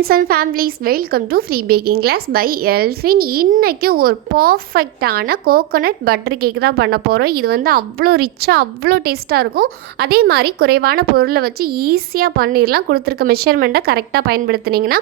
friends and families, welcome to Free Baking Class by Elfin. இன்னைக்கு ஒரு பர்ஃபெக்டான coconut butter cake தான் பண்ண போகிறோம். இது வந்து அவ்வளோ ரிச்சாக அவ்வளோ டேஸ்ட்டாக இருக்கும். அதே மாதிரி குறைவான பொருளை வச்சு ஈஸியாக பண்ணிடலாம். கொடுத்துருக்க மெஷர்மெண்ட்டை கரெக்டாக பயன்படுத்தினீங்கன்னா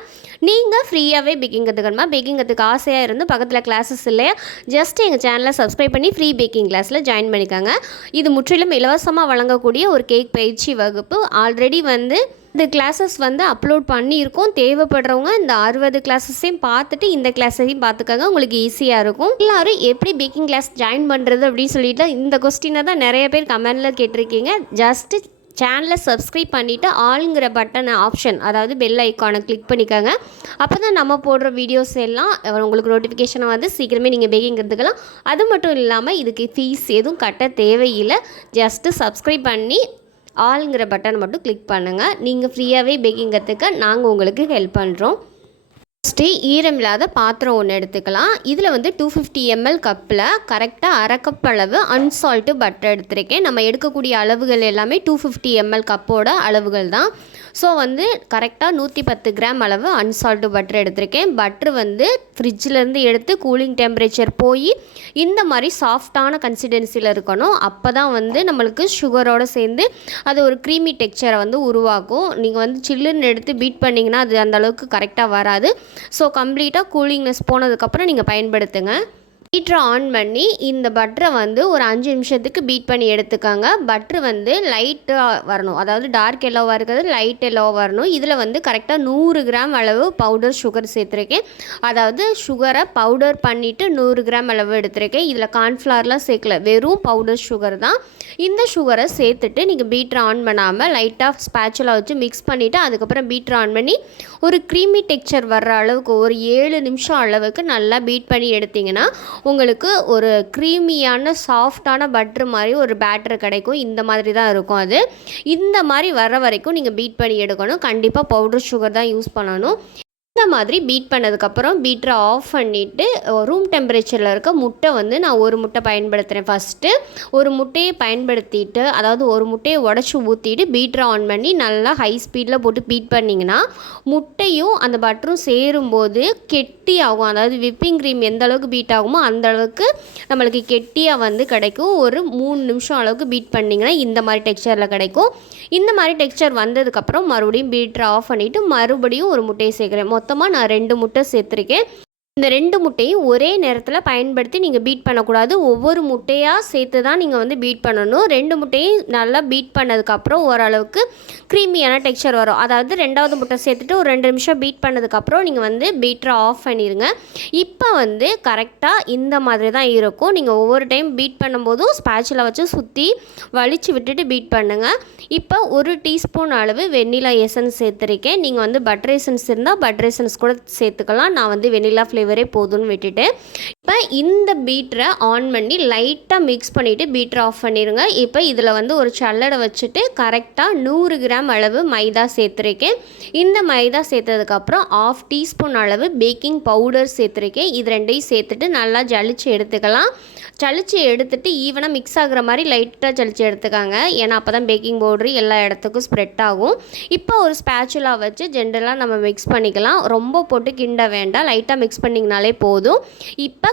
நீங்கள் ஃப்ரீயாகவே பேக்கிங் கற்றுக்கணுமா? பேக்கிங் கற்றுக்க ஆசையாக இருந்து பக்கத்தில் கிளாஸஸ் இல்லையா? ஜஸ்ட் எங்கள் சேனலை சப்ஸ்கிரைப் பண்ணி ஃப்ரீ பேக்கிங் கிளாஸில் ஜாயின் பண்ணிக்கோங்க. இது முற்றிலும் இலவசமாக வழங்கக்கூடிய ஒரு கேக் பயிற்சி வகுப்பு. ஆல்ரெடி வந்து இந்த கிளாஸஸ் வந்து அப்லோட் பண்ணியிருக்கோம். தேவைப்படுறவங்க இந்த 60 கிளாஸஸையும் பார்த்துட்டு இந்த கிளாஸையும் பார்த்துக்கோங்க. உங்களுக்கு ஈஸியாக இருக்கும். எல்லோரும் எப்படி பேக்கிங் கிளாஸ் ஜாயின் பண்ணுறது அப்படின்னு சொல்லிட்டு இந்த கொஸ்டினை தான் நிறைய பேர் கமெண்டில் கேட்டிருக்கீங்க. ஜஸ்ட்டு சேனலை சப்ஸ்கிரைப் பண்ணிவிட்டு ஆளுங்கிற பட்டன் ஆப்ஷன், அதாவது பெல் ஐக்கானை கிளிக் பண்ணிக்கோங்க. அப்போ தான் நம்ம போடுற வீடியோஸ் எல்லாம் உங்களுக்கு நோட்டிஃபிகேஷனை வந்து சீக்கிரமே நீங்கள் பேக்கிங் கற்றுக்கலாம். அது மட்டும் இல்லாமல் இதுக்கு ஃபீஸ் எதுவும் கட்ட தேவையில்லை. ஜஸ்ட்டு சப்ஸ்கிரைப் பண்ணி ஆளுங்கிற பட்டன் மட்டும் கிளிக் பண்ணுங்கள். நீங்கள் ஃப்ரீயாகவே பேக்கிங் கற்றுக்க நாங்கள் உங்களுக்கு ஹெல்ப் பண்ணுறோம். ஃபஸ்ட்டு ஈரம் இல்லாத பாத்திரம் ஒன்று எடுத்துக்கலாம். இதில் வந்து 250 ml கப்பில் கரெக்டாக அரை கப் அளவு அன்சால்ட்டு பட்டர் எடுத்துருக்கேன். நம்ம எடுக்கக்கூடிய அளவுகள் எல்லாமே 250 ml கப்போட அளவுகள் தான். ஸோ வந்து கரெக்டாக 110 கிராம் அளவு அன்சால்ட்டு பட்டர் எடுத்திருக்கேன். பட்ரு வந்து ஃப்ரிட்ஜிலேருந்து எடுத்து கூலிங் டெம்பரேச்சர் போய் இந்த மாதிரி சாஃப்டான கன்சிஸ்டன்சியில் இருக்கணும். அப்போ தான் வந்து நம்மளுக்கு சுகரோடு சேர்ந்து அது ஒரு க்ரீமி டெக்ஸ்சரை வந்து உருவாக்கும். நீங்கள் வந்து சில்லுன்னு எடுத்து பீட் பண்ணிங்கன்னா அது அந்தளவுக்கு கரெக்டாக வராது. ஸோ கம்ப்ளீட்டாக கூலிங்னஸ் போனதுக்கப்புறம் நீங்கள் பயன்படுத்துங்க. பீட்டரை ஆன் பண்ணி இந்த பட்டரை வந்து ஒரு 5 நிமிஷத்துக்கு பீட் பண்ணி எடுத்துக்காங்க. பட்ரு வந்து லைட்டாக வரணும், அதாவது டார்க் எல்லோவாக இருக்கிறது லைட் எல்லோவாக வரணும். இதில் வந்து கரெக்டாக 100 கிராம் அளவு பவுடர் சுகர் சேர்த்துருக்கேன். அதாவது சுகரை பவுடர் பண்ணிவிட்டு 100 கிராம் அளவு எடுத்துருக்கேன். இதில் கார்ன்ஃப்ளவர்லாம் சேர்க்கல, வெறும் பவுடர் சுகர் தான். இந்த சுகரை சேர்த்துட்டு நீங்கள் பீட்டரை ஆன் பண்ணாமல் லைட்டாக ஸ்பேச்சுலா வச்சு மிக்ஸ் பண்ணிவிட்டு அதுக்கப்புறம் பீட்டரை ஆன் பண்ணி ஒரு க்ரீமி டெக்ஸ்சர் வர்ற அளவுக்கு ஒரு 7 நிமிஷம் அளவுக்கு நல்லா பீட் பண்ணி எடுத்திங்கன்னா உங்களுக்கு ஒரு க்ரீமியான சாஃப்டான பட்ரு மாதிரி ஒரு பேட்டர் கிடைக்கும். இந்த மாதிரி தான் இருக்கும். அது இந்த மாதிரி வர வரைக்கும் நீங்கள் பீட் பண்ணி எடுக்கணும். கண்டிப்பாக பவுடர் சுகர் தான் யூஸ் பண்ணணும். இந்த மாதிரி பீட் பண்ணதுக்கப்புறம் பீட்டரை ஆஃப் பண்ணிவிட்டு ரூம் டெம்பரேச்சரில் இருக்க முட்டை வந்து நான் ஒரு முட்டை பயன்படுத்துகிறேன். ஃபஸ்ட்டு ஒரு முட்டையை பயன்படுத்திட்டு, அதாவது ஒரு முட்டையை உடச்சி ஊற்றிட்டு பீட்டரை ஆன் பண்ணி நல்லா ஹை ஸ்பீடில் போட்டு பீட் பண்ணிங்கன்னா முட்டையும் அந்த பட்டரும் சேரும்போது கெட்டி ஆகும். அதாவது விப்பிங் க்ரீம் எந்த அளவுக்கு பீட் ஆகுமோ அந்த அளவுக்கு நம்மளுக்கு கெட்டியாக வந்து கிடைக்கும். ஒரு 3 நிமிஷம் அளவுக்கு பீட் பண்ணிங்கன்னா இந்த மாதிரி டெக்ஸ்சரில் கிடைக்கும். இந்த மாதிரி டெக்ஸ்சர் வந்ததுக்கப்புறம் மறுபடியும் பீட்டரை ஆஃப் பண்ணிவிட்டு மறுபடியும் ஒரு முட்டையை சேர்க்குறேன். மொத்தமாக நான் 2 முட்டை சேர்த்துருக்கேன். இந்த 2 முட்டையும் ஒரே நேரத்தில் பயன்படுத்தி நீங்கள் பீட் பண்ணக்கூடாது. ஒவ்வொரு முட்டையாக சேர்த்து தான் நீங்கள் வந்து பீட் பண்ணணும். 2 முட்டையும் நல்லா பீட் பண்ணதுக்கப்புறம் ஓரளவுக்கு க்ரீமியான டெக்ஸ்சர் வரும். அதாவது 2வது முட்டை சேர்த்துட்டு ஒரு 2 நிமிஷம் பீட் பண்ணதுக்கப்புறம் நீங்கள் வந்து பீட்டரை ஆஃப் பண்ணிடுங்க. இப்போ வந்து கரெக்டாக இந்த மாதிரி தான் இருக்கும். நீங்கள் ஒவ்வொரு டைம் பீட் பண்ணும்போதும் ஸ்பேச்சுலா வச்சு சுற்றி வலிச்சு விட்டுட்டு பீட் பண்ணுங்கள். இப்போ 1 டீஸ்பூன் அளவு வெண்ணிலா எசன்ஸ் சேர்த்துருக்கேன். நீங்கள் வந்து பட்டர் எசன்ஸ் இருந்தால் பட்டர் எசன்ஸ் கூட சேர்த்துக்கலாம். நான் வந்து வெண்ணிலா ஃப்ளேவரே போதும்னு விட்டுட்டு இப்போ இந்த பீட்டரை ஆன் பண்ணி லைட்டாக மிக்ஸ் பண்ணிவிட்டு பீட்டரை ஆஃப் பண்ணிடுங்க. இப்போ இதில் வந்து ஒரு சல்லடை வச்சுட்டு கரெக்டாக 100 கிராம் அளவு மைதா சேர்த்துருக்கேன். இந்த மைதா சேர்த்ததுக்கப்புறம் 1/2 டீஸ்பூன் அளவு பேக்கிங் பவுடர் சேர்த்துருக்கேன். இது ரெண்டையும் சேர்த்துட்டு நல்லா ஜலிச்சு எடுத்துக்கலாம். ஜலிச்சு எடுத்துகிட்டு ஈவனாக மிக்ஸ் ஆகிற மாதிரி லைட்டாக ஜலிச்சு எடுத்துக்காங்க. ஏன்னா அப்போ தான் பேக்கிங் பவுட்ரு எல்லா இடத்துக்கும் ஸ்ப்ரெட் ஆகும். இப்போ ஒரு ஸ்பேச்சுலா வச்சு ஜென்ரலாக நம்ம மிக்ஸ் பண்ணிக்கலாம். ரொம்ப போட்டு கிண்ட வேண்டாம், லைட்டாக மிக்ஸ் பண்ணிங்கனாலே போதும். இப்போ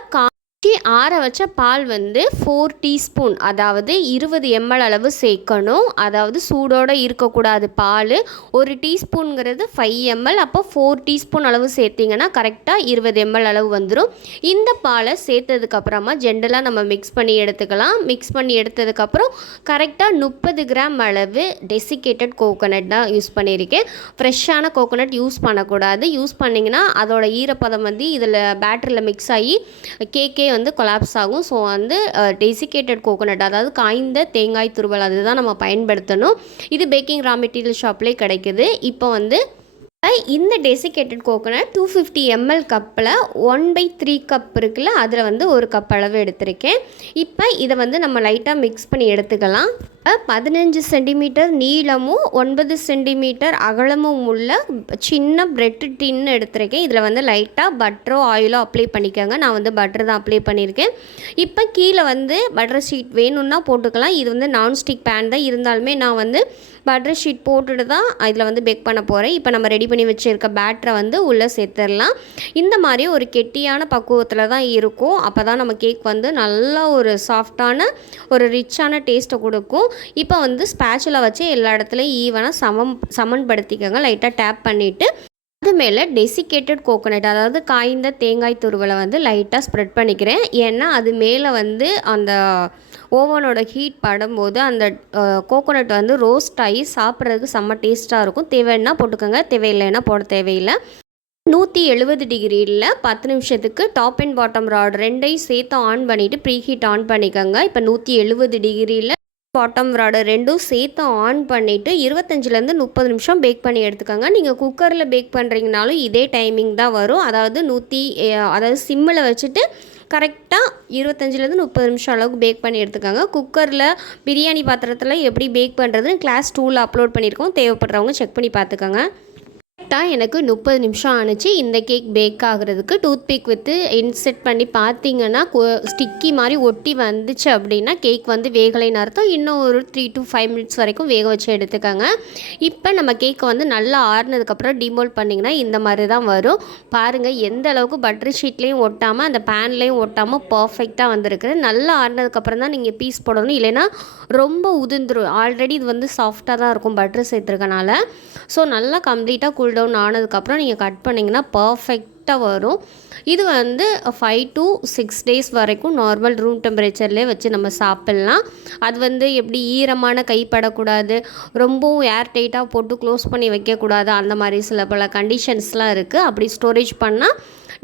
ஆற வச்ச பால் வந்து 4 டீஸ்பூன், அதாவது 20 ml அளவு சேர்க்கணும். அதாவது சூடோடு இருக்கக்கூடாது பால். 1 டீஸ்பூனுங்கிறது 5 ml. அப்போ 4 டீஸ்பூன் அளவு சேர்த்திங்கன்னா கரெக்டாக 20 ml அளவு வந்துடும். இந்த பாலை சேர்த்ததுக்கப்புறமா ஜென்ரலாக நம்ம மிக்ஸ் பண்ணி எடுத்துக்கலாம். மிக்ஸ் பண்ணி எடுத்ததுக்கப்புறம் கரெக்டாக 30 கிராம் அளவு டெசிகேட்டட் கோகோனட் தான் யூஸ் பண்ணியிருக்கேன். ஃப்ரெஷ்ஷான கோகோனட் யூஸ் பண்ணக்கூடாது. யூஸ் பண்ணிங்கன்னா அதோட ஈரப்பதம் வந்து இதில் பேட்டரியில் மிக்ஸ் ஆகி கேக்கே வந்து கொலாப்ஸ் ஆகும். ஸோ வந்து டெசிகேட்டட் கோகோனட், அதாவது காய்ந்த தேங்காய் துருவல், அதுதான் நம்ம பயன்படுத்தணும். இது பேக்கிங் ரா மெட்டீரியல் ஷாப்லேயே கிடைக்குது. இப்போ வந்து இந்த டெசிகேட்டட் கோகோனட் 250 ml கப்பில் 1/3 கப் இருக்குல்ல, அதில் வந்து 1 கப் அளவு எடுத்திருக்கேன். இப்போ இதை வந்து நம்ம லைட்டாக மிக்ஸ் பண்ணி எடுத்துக்கலாம். 15 சென்டிமீட்டர் நீளமும் 9 சென்டிமீட்டர் அகலமும் உள்ள சின்ன பிரெட் டின் எடுத்திருக்கேன். இதில் வந்து லைட்டாக பட்டரோ ஆயிலோ அப்ளை பண்ணிக்கோங்க. நான் வந்து பட்டர் தான் அப்ளை பண்ணியிருக்கேன். இப்போ கீழே வந்து பட்டர் ஷீட் வேணும்னா போட்டுக்கலாம். இது வந்து நான்ஸ்டிக் பேன் தான், இருந்தாலுமே நான் வந்து பட்டர் ஷீட் போட்டுட்டு தான் இதில் வந்து பேக் பண்ண போகிறேன். இப்போ நம்ம ரெடி பண்ணி வச்சுருக்க பேட்டரை வந்து உள்ளே சேர்த்துடலாம். இந்த மாதிரி ஒரு கெட்டியான பக்குவத்தில் தான் இருக்கும். அப்போ தான் நம்ம கேக் வந்து நல்லா ஒரு சாஃப்டான ஒரு ரிச்சான டேஸ்ட்டை கொடுக்கும். இப்போ வந்து ஸ்பேச்சுலா வச்சு எல்லா இடத்துலையும் ஈவனாக சமன்படுத்திக்கோங்க. லைட்டாக டேப் பண்ணிவிட்டு அது மேலே டெசிகேட்டட் கோகோனட், அதாவது காய்ந்த தேங்காய் துருவலை வந்து லைட்டாக ஸ்ப்ரெட் பண்ணிக்கிறேன். ஏன்னா அது மேலே வந்து அந்த ஓவனோட ஹீட் படும்போது அந்த கோகோனட் வந்து ரோஸ்ட் ஆகி சாப்பிட்றதுக்கு செம்ம டேஸ்ட்டாக இருக்கும். தேவைன்னா போட்டுக்கோங்க, தேவையில்லைன்னா போட தேவையில்லை. 170 டிகிரியில் 10 நிமிஷத்துக்கு டாப் அண்ட் பாட்டம் ராட் ரெண்டையும் சேர்த்து ஆன் பண்ணிவிட்டு ப்ரீ ஹீட் ஆன் பண்ணிக்கோங்க. இப்போ 170 டிகிரியில் பாட்டம் ராடு ரெண்டும் சேர்த்து ஆன் பண்ணிவிட்டு 25லேருந்து 30 நிமிஷம் பேக் பண்ணி எடுத்துக்கோங்க. நீங்கள் குக்கரில் பேக் பண்ணுறீங்கனாலும் இதே டைமிங் தான் வரும். அதாவது சிம்மில் வச்சுட்டு கரெக்டாக 25லேருந்து 30 நிமிஷம் அளவுக்கு பேக் பண்ணி எடுத்துக்கோங்க. குக்கரில் பிரியாணி பாத்திரத்தில் எப்படி பேக் பண்ணுறதுன்னு கிளாஸ் 2ல் அப்லோட் பண்ணியிருக்கோம். தேவைப்படுறவங்க செக் பண்ணி பார்த்துக்கோங்க. கரெக்டாக எனக்கு 30 நிமிஷம் ஆணுச்சு இந்த கேக் பேக் ஆகுறதுக்கு. டூத் பிக் வித்து இன்செட் பண்ணி பார்த்தீங்கன்னா ஸ்டிக்கி மாதிரி ஒட்டி வந்துச்சு அப்படின்னா கேக் வந்து வேகலைன்னு அர்த்தம். இன்னும் ஒரு 3 to 5 மினிட்ஸ் வரைக்கும் வேக வச்சு எடுத்துக்கோங்க. இப்போ நம்ம கேக்கை வந்து நல்லா ஆறுனதுக்கப்புறம் டிமோல்ட் பண்ணிங்கன்னா இந்த மாதிரி தான் வரும். பாருங்கள் எந்த அளவுக்கு பட்டர் ஷீட்லேயும் ஒட்டாமல் அந்த பேன்லேயும் ஒட்டாமல் பர்ஃபெக்டாக வந்திருக்கு. நல்லா ஆறுனதுக்கப்புறம் தான் நீங்கள் பீஸ் போடணும், இல்லைன்னா ரொம்ப உதிர்ந்துடும். ஆல்ரெடி இது வந்து சாஃப்டாக தான் இருக்கும் பட்டர் சேர்த்துருக்கனால. ஸோ நல்லா கம்ப்ளீட்டாக கூல் டவுன் ஆனதுக்கப்புறம் நீங்கள் கட் பண்ணிங்கன்னா பர்ஃபெக்டாக வரும். இது வந்து 5 to 6 டேஸ் வரைக்கும் நார்மல் ரூம் டெம்பரேச்சர்லேயே வச்சு நம்ம சாப்பிட்லாம். அது வந்து எப்படி ஈரமான கைப்படக்கூடாது, ரொம்பவும் ஏர் டைட்டாக போட்டு க்ளோஸ் பண்ணி வைக்கக்கூடாது, அந்த மாதிரி சில பல கண்டிஷன்ஸ்லாம் இருக்குது. அப்படி ஸ்டோரேஜ் பண்ணால்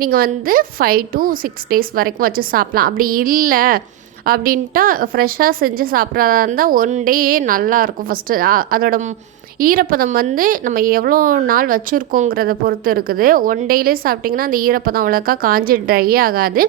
நீங்கள் வந்து 5 to 6 டேஸ் வரைக்கும் வச்சு சாப்பிட்லாம். அப்படி இல்லை அப்படின்ட்டா ஃப்ரெஷ்ஷாக செஞ்சு சாப்பிட்றதா இருந்தால் 1 டே நல்லாயிருக்கும். ஃபஸ்ட்டு அதோட ஈரப்பதம் வந்து நம்ம எவ்வளோ நாள் வச்சுருக்கோங்கிறத பொறுத்து இருக்குது. 1 டேலே சாப்பிட்டிங்கன்னா அந்த ஈரப்பதம் அவ்வளோக்கா காஞ்சி ட்ரை ஆகாது.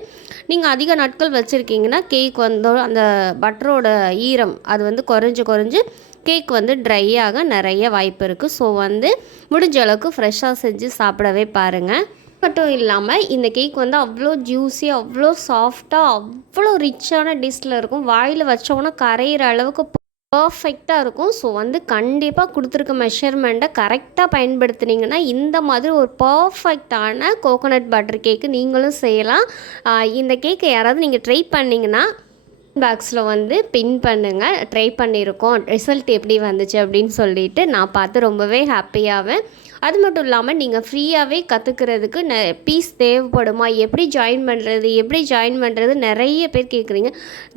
நீங்கள் அதிக நாட்கள் வச்சுருக்கீங்கன்னா கேக் வந்து அந்த பட்டரோட ஈரம் அது வந்து குறைஞ்சு கேக் வந்து ட்ரை ஆக நிறைய வாய்ப்பு இருக்குது. ஸோ வந்து முடிஞ்ச அளவுக்கு ஃப்ரெஷ்ஷாக செஞ்சு சாப்பிடவே பாருங்கள். மட்டும் இல்லாமல் இந்த கேக் வந்து அவ்வளோ ஜூஸி, அவ்வளோ சாஃப்டாக, அவ்வளோ ரிச்சான டிஷ்ஷில் இருக்கும். வாயில் வச்சோன்னா கரையிற அளவுக்கு பர்ஃபெக்டாக இருக்கும். ஸோ வந்து கண்டிப்பாக கொடுத்துருக்க மெஷர்மெண்ட்டை கரெக்டாக பயன்படுத்துனீங்கன்னா இந்த மாதிரி ஒரு பர்ஃபெக்டான கோகோனட் பட்டர் கேக்கு நீங்களும் செய்யலாம். இந்த கேக்கை யாராவது நீங்கள் ட்ரை பண்ணிங்கன்னா பாக்ஸில் வந்து பின் பண்ணுங்கள். ட்ரை பண்ணியிருக்கோம், ரிசல்ட் எப்படி வந்துச்சு அப்படின்னு சொல்லிட்டு நான் பார்த்து ரொம்பவே ஹாப்பியாவேன். அது மட்டும் இல்லாமல் நீங்கள் ஃப்ரீயாகவே கற்றுக்கிறதுக்கு பீஸ் தேவைப்படுமா, எப்படி ஜாயின் பண்ணுறது நிறைய பேர் கேட்குறீங்க.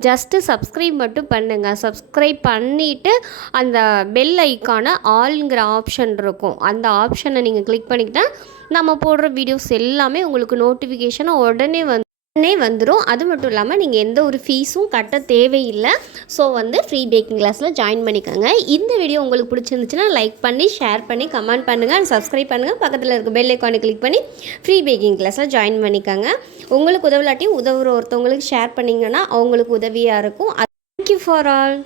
ஜஸ்ட்டு சப்ஸ்கிரைப் மட்டும் பண்ணுங்கள். சப்ஸ்கிரைப் பண்ணிவிட்டு அந்த பெல் ஐக்கான ஆல்ங்கிற ஆப்ஷன் இருக்கும், அந்த ஆப்ஷனை நீங்கள் கிளிக் பண்ணிக்கிட்டால் நம்ம போடுற வீடியோஸ் எல்லாமே உங்களுக்கு நோட்டிஃபிகேஷனாக உடனே வந்துடும். அது மட்டும் இல்லாமல் நீங்கள் எந்த ஒரு ஃபீஸும் கட்ட தேவையில்லை. ஸோ வந்து ஃப்ரீ பேக்கிங் கிளாஸில் ஜாயின் பண்ணிக்கோங்க. இந்த வீடியோ உங்களுக்கு பிடிச்சிருந்துச்சுன்னா லைக் பண்ணி ஷேர் பண்ணி கமெண்ட் பண்ணுங்கள் அண்ட் சப்ஸ்கிரைப் பண்ணுங்கள். பக்கத்தில் இருக்க பெல் ஐக்கானை கிளிக் பண்ணி ஃப்ரீ பேக்கிங் கிளாஸில் ஜாயின் பண்ணிக்கோங்க. உங்களுக்கு உதவலாட்டி ஒருத்தவங்களுக்கு ஷேர் பண்ணிங்கன்னா அவங்களுக்கு உதவியாக இருக்கும். Thank you for all.